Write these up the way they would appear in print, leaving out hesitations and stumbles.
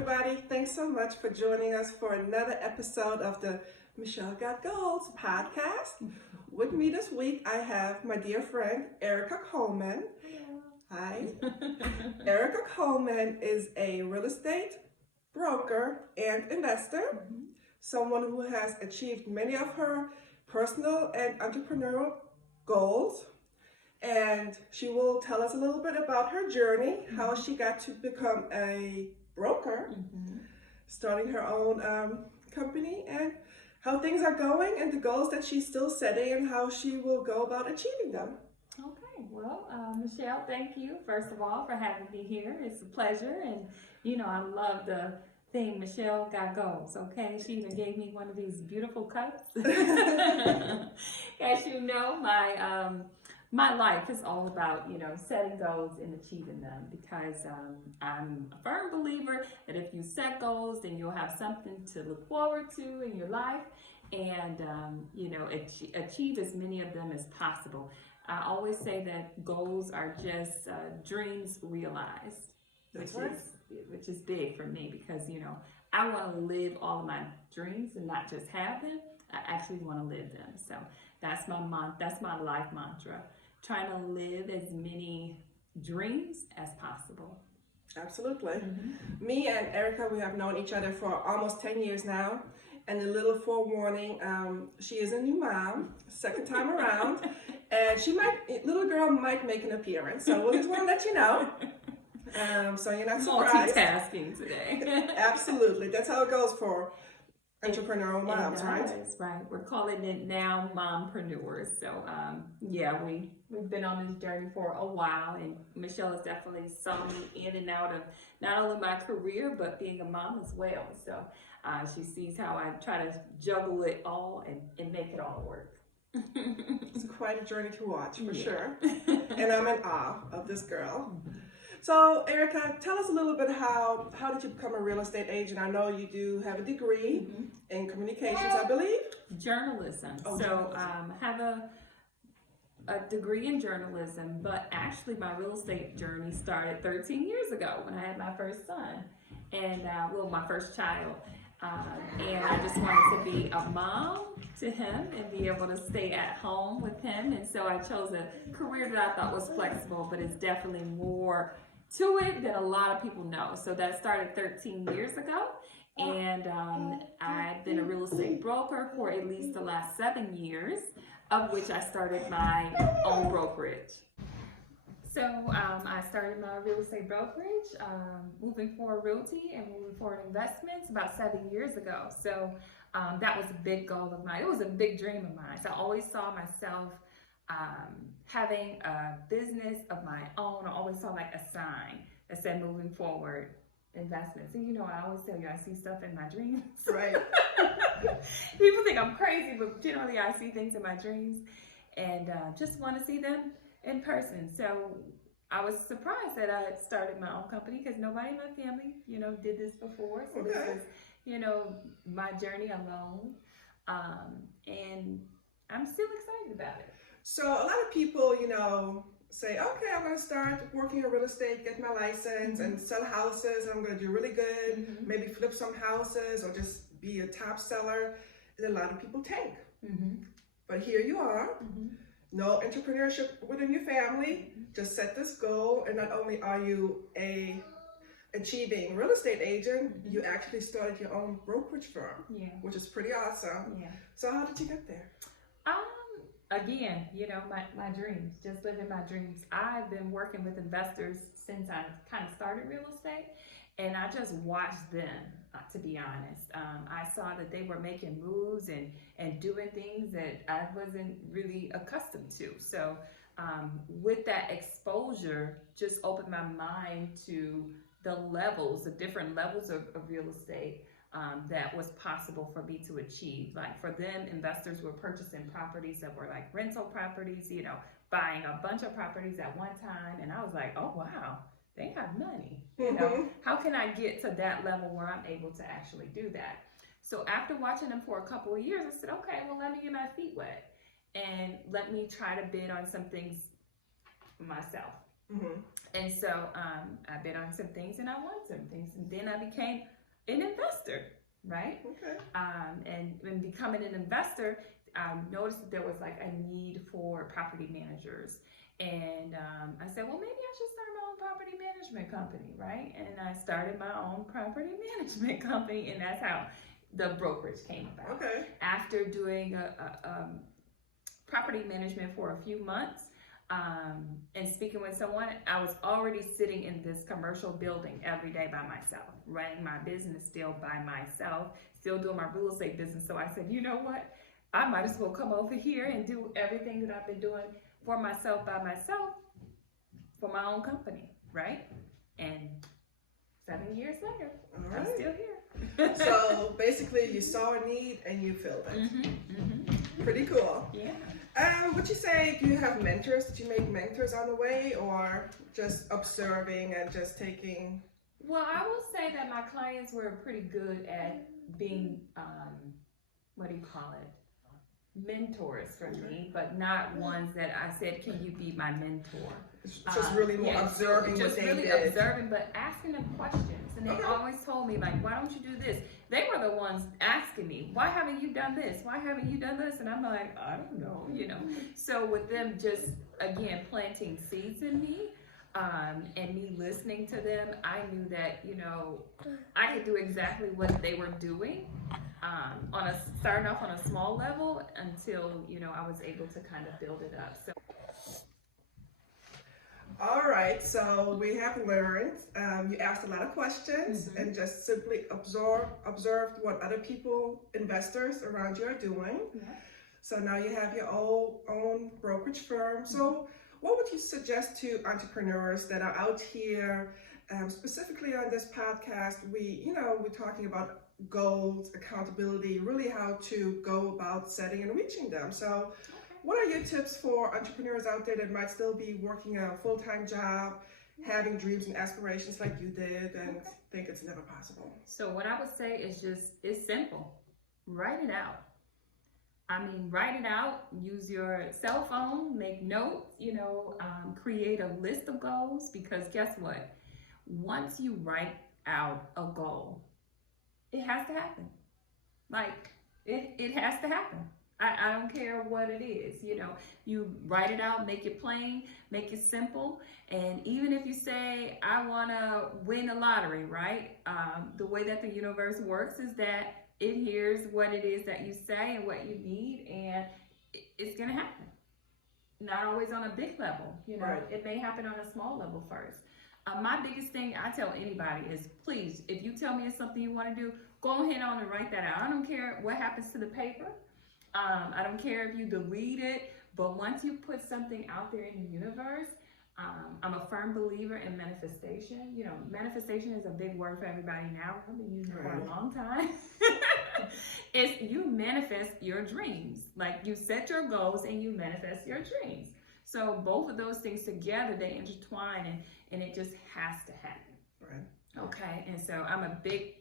everybody. Thanks so much for joining us for another episode of the Michelle Got Goals podcast. With me this week, I have my dear friend, Erica Coleman. Hi. Erica Coleman is a real estate broker and investor, someone who has achieved many of her personal and entrepreneurial goals. And she will tell us a little bit about her journey, how she got to become a broker, starting her own company, and how things are going and the goals that she's still setting and how she will go about achieving them. Okay, well, Michelle, thank you, first of all, for having me here. It's a pleasure, and, I love the thing, Michelle Got Goals, okay? She even gave me one of these beautiful cups. As you know, my life is all about, setting goals and achieving them, because I'm a firm believer that if you set goals, then you'll have something to look forward to in your life, and, achieve as many of them as possible. I always say that goals are just dreams realized, which is big for me, because, I want to live all of my dreams and not just have them. I actually want to live them. So that's my life mantra. Trying to live as many dreams as possible. Absolutely. Me and Erica, we have known each other for almost 10 years now. And a little forewarning, she is a new mom, second time around. And little girl might make an appearance. So we just want to let you know. So you're not surprised. Multitasking today. Absolutely. That's how it goes for entrepreneurial moms, right? Right. We're calling it now mompreneurs. So we've been on this journey for a while, and Michelle has definitely saw me in and out of not only my career but being a mom as well. So she sees how I try to juggle it all and make it all work. It's quite a journey to watch, for sure. And I'm in awe of this girl. So, Erica, tell us a little bit how did you become a real estate agent? I know you do have a degree in communications, I believe. Journalism. Have a degree in journalism, but actually my real estate journey started 13 years ago when I had my first son, and my first child. And I just wanted to be a mom to him and be able to stay at home with him. And so I chose a career that I thought was flexible, but it's definitely more to it than a lot of people know. So that started 13 years ago. And I've been a real estate broker for at least the last 7 years, of which I started my own brokerage. So I started my real estate brokerage, Moving Forward Realty and Moving Forward Investments, about 7 years ago. So that was a big goal of mine. It was a big dream of mine. So I always saw myself having a business of my own. I always saw like a sign that said Moving Forward Investments. And I always tell you I see stuff in my dreams. Right. People think I'm crazy, but generally I see things in my dreams and just want to see them in person. So I was surprised that I started my own company, because nobody in my family, did this before. So this was, my journey alone. And I'm still excited about it. So a lot of people, say, okay, I'm going to start working in real estate, get my license and sell houses, and I'm going to do really good, maybe flip some houses or just be a top seller. And a lot of people tank. But here you are. No entrepreneurship within your family, just set this goal, and not only are you a achieving real estate agent, you actually started your own brokerage firm, which is pretty awesome. So how did you get there? Again, my dreams, just living my dreams. I've been working with investors since I kind of started real estate, and I just watched them, to be honest. I saw that they were making moves and doing things that I wasn't really accustomed to. So with that exposure, just opened my mind to the different levels of real estate that was possible for me to achieve. Like for them, investors were purchasing properties that were like rental properties, buying a bunch of properties at one time. And I was like, oh, wow. They have money, how can I get to that level where I'm able to actually do that? So after watching them for a couple of years, I said, okay, well, let me get my feet wet and let me try to bid on some things myself. Mm-hmm. And so I bet on some things and I won some things. And then I became an investor, right? Okay. And when becoming an investor, I noticed that there was like a need for property managers. And I said, well, maybe I should start my own property management company, right? And I started my own property management company, and that's how the brokerage came about. Okay. After doing a property management for a few months, and speaking with someone, I was already sitting in this commercial building every day by myself, running my business still by myself, still doing my real estate business. So I said, you know what? I might as well come over here and do everything that I've been doing for myself by myself for my own company, right? And 7 years later, I'm still here. So basically, you saw a need and you filled it. Mm-hmm, mm-hmm. Pretty cool. Yeah. Would you say, do you have mentors? Did you make mentors on the way, or just observing and just taking? Well, I will say that my clients were pretty good at being, what do you call it? Mentors for me, but not ones that I said, can you be my mentor? Just really more observing what they really did. Observing, but asking them questions. And they always told me, like, why don't you do this? They were the ones asking me, why haven't you done this? Why haven't you done this? And I'm like, I don't know, you know. So with them just, again, planting seeds in me, and me listening to them, I knew that, you know, I could do exactly what they were doing, starting off on a small level until, you know, I was able to kind of build it up. So. All right, so we have learned, you asked a lot of questions and just simply observed what other people, investors around you are doing. Yeah. So now you have your own brokerage firm. So what would you suggest to entrepreneurs that are out here, specifically on this podcast? We're talking about goals, accountability, really how to go about setting and reaching them. So what are your tips for entrepreneurs out there that might still be working a full-time job, having dreams and aspirations like you did, and think it's never possible? So what I would say is it's simple. Write it out. I mean, write it out, use your cell phone, make notes, create a list of goals, because guess what? Once you write out a goal, it has to happen. Like, it has to happen. I don't care what it is, you write it out, make it plain, make it simple. And even if you say, I want to win the lottery, right? The way that the universe works is that it hears what it is that you say and what you need, and it's going to happen. Not always on a big level, Right. It may happen on a small level first. My biggest thing I tell anybody is, please, if you tell me it's something you want to do, go ahead on and write that out. I don't care what happens to the paper. I don't care if you delete it, but once you put something out there in the universe, I'm a firm believer in manifestation. Manifestation is a big word for everybody now. I've been using it for a long time. It's you manifest your dreams. Like, you set your goals and you manifest your dreams. So both of those things together, they intertwine, and it just has to happen. Right. Okay, and so I'm a big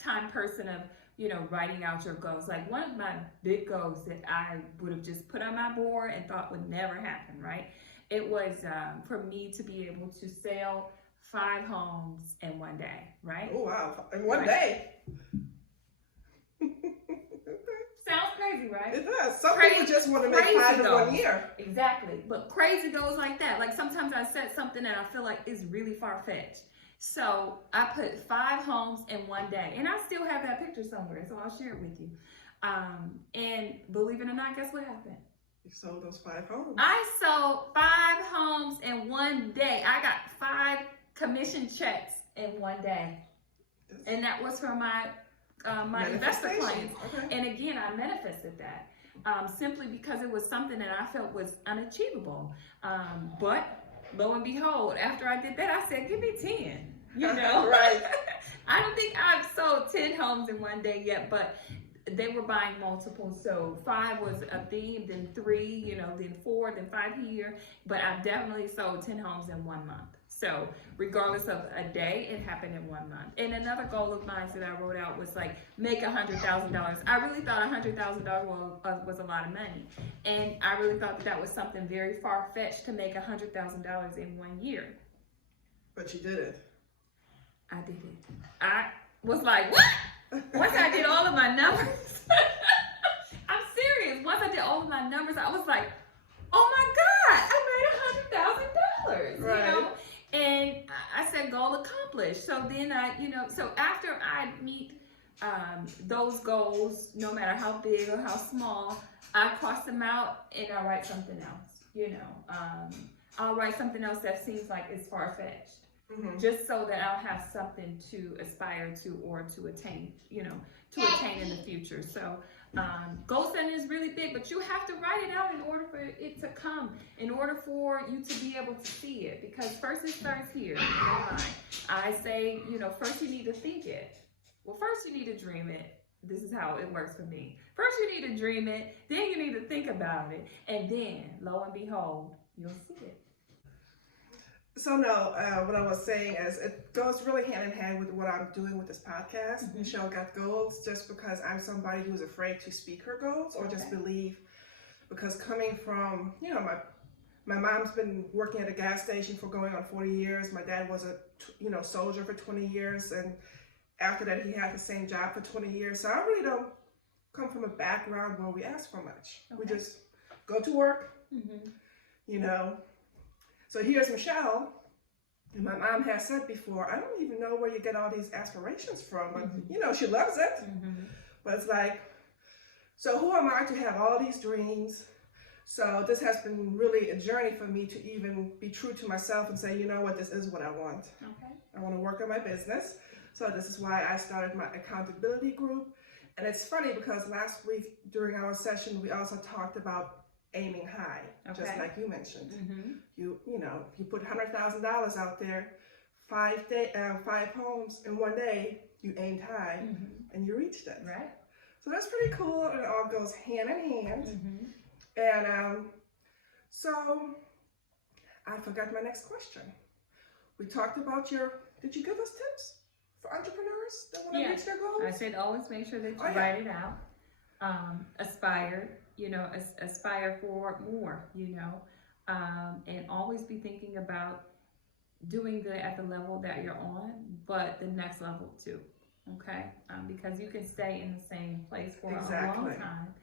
time person of, writing out your goals. Like, one of my big goals that I would have just put on my board and thought would never happen, right? It was for me to be able to sell 5 homes in one day, right? Oh, wow. In one day. Sounds crazy, right? It does. Some people just want to make 5 in 1 year. Exactly. But crazy goes like that. Like, sometimes I said something that I feel like is really far-fetched. So I put 5 homes in one day, and I still have that picture somewhere, so I'll share it with you. And believe it or not, guess what happened? You sold those 5 homes. I sold 5 homes in one day. I got 5 commission checks in one day, and that was from my investor clients. Okay. And again, I manifested that simply because it was something that I felt was unachievable. But lo and behold, after I did that, I said, give me 10, Right. I don't think I've sold 10 homes in one day yet, but they were buying multiple. So 5 was a theme, then 3, then 4, then 5 here. But I definitely sold 10 homes in 1 month. So regardless of a day, it happened in 1 month. And another goal of mine that I wrote out was like make $100,000. I really thought $100,000 was a lot of money. And I really thought that was something very far-fetched to make $100,000 in 1 year. But you did it. I did it. I was like, what? Once I did all of my numbers, I'm serious. Once I did all of my numbers, I was like, oh my God, I made $100,000, right. you know? And I said, goal accomplished. So then so after I meet those goals, no matter how big or how small, I cross them out and I write something else, you know? I'll write something else that seems like it's far-fetched. Mm-hmm. Just so that I'll have something to aspire to or to attain, you know, to attain in the future. So goal setting is really big, but you have to write it out in order for it to come, in order for you to be able to see it. Because first it starts here in your mind. I say, you know, first you need to think it. Well, first you need to dream it. This is how it works for me. First you need to dream it, then you need to think about it, and then, lo and behold, you'll see it. So no, what I was saying is it goes really hand in hand with what I'm doing with this podcast. Mm-hmm. Michelle Got Goals, just because I'm somebody who's afraid to speak her goals or just believe. Because coming from, you know, my mom's been working at a gas station for going on 40 years. My dad was a soldier for 20 years, and after that he had the same job for 20 years. So I really don't come from a background where we ask for much. Okay. We just go to work, you know. So here's Michelle, and my mom has said before, I don't even know where you get all these aspirations from, but you know, she loves it. But it's like, so who am I to have all these dreams? So this has been really a journey for me to even be true to myself and say, you know what, this is what I want. Okay. I want to work on my business. So this is why I started my accountability group. And it's funny because last week during our session, we also talked about aiming high, just like you mentioned. You put $100,000 out there, 5 homes in 1 day, you aimed high and you reached it. Right. So that's pretty cool, and it all goes hand in hand. And so I forgot my next question. We talked about did you give us tips for entrepreneurs that want to reach their goals? I said always make sure that you write it out. Aspire for more, you know, and always be thinking about doing good at the level that you're on, but the next level too, okay? Because you can stay in the same place for a long time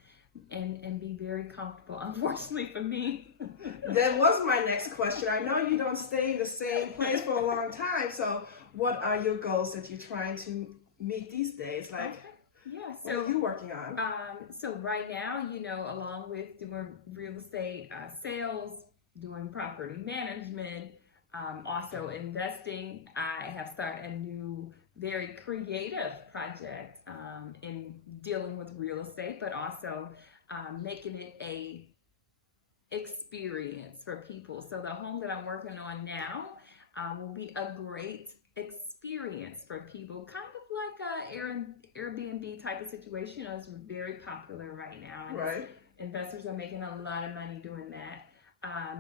and be very comfortable. Unfortunately for me. That was my next question. I know you don't stay in the same place for a long time, so what are your goals that you're trying to meet these days? Like, yeah, so what are you working on? So right now, you know, along with doing real estate sales, doing property management, also investing, I have started a new, very creative project in dealing with real estate, but also making it a experience for people. So the home that I'm working on now will be a great experience for people, kind of like a Airbnb type of situation. You know, it's very popular right now. And investors are making a lot of money doing that.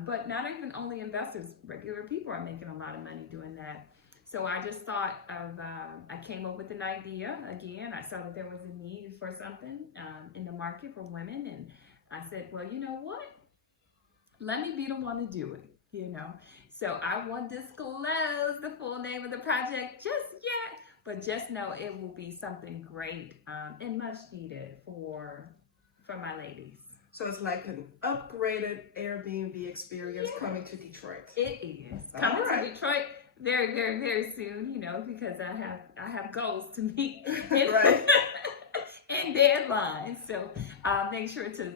But not even only investors, regular people are making a lot of money doing that. So I just thought of, I came up with an idea. Again, I saw that there was a need for something in the market for women. And I said, well, you know what? Let me be the one to do it, you know. So I won't disclose the full name of the project just yet, but just know it will be something great and much needed for my ladies. So it's like an upgraded Airbnb experience coming to Detroit. It is coming to Detroit very, very, very soon. You know, because I have goals to meet and deadlines. So make sure to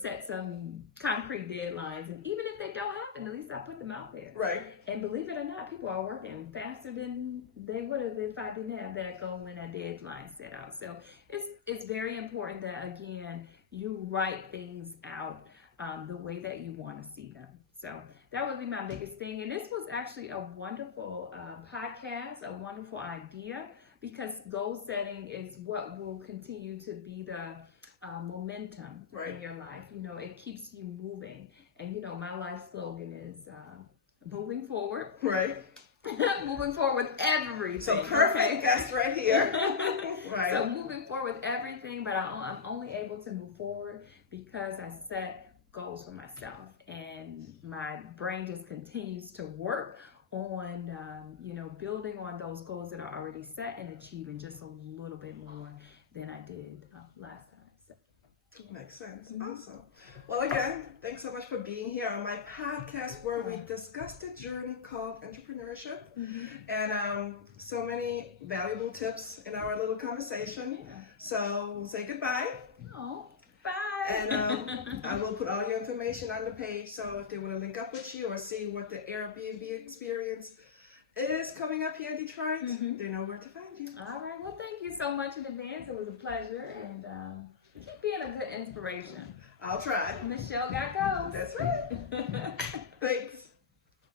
set some concrete deadlines, and even if they don't happen, at least I put them out there. Right. And believe it or not, people are working faster than they would have if I didn't have that goal and that deadline set out. So it's very important that, again, you write things out the way that you want to see them. So that would be my biggest thing. And this was actually a wonderful podcast, a wonderful idea, because goal setting is what will continue to be the momentum in your life. You know, it keeps you moving. And, you know, my life slogan is moving forward. Right. Moving forward with everything. So perfect guest right here. Right. So moving forward with everything, but I'm only able to move forward because I set goals for myself, and my brain just continues to work on, building on those goals that are already set and achieving just a little bit more than I did last time. So. Makes sense. Awesome. Well, again, thanks so much for being here on my podcast where we discuss the journey called entrepreneurship, and so many valuable tips in our little conversation. Yeah. So we'll say goodbye. Oh, bye. And I will put all your information on the page, so if they want to link up with you or see what the Airbnb experience is coming up here in Detroit, they know where to find you. All right. Well, thank you so much in advance. It was a pleasure, and keep being a good inspiration. I'll try. Michelle got goals. That's right. Thanks.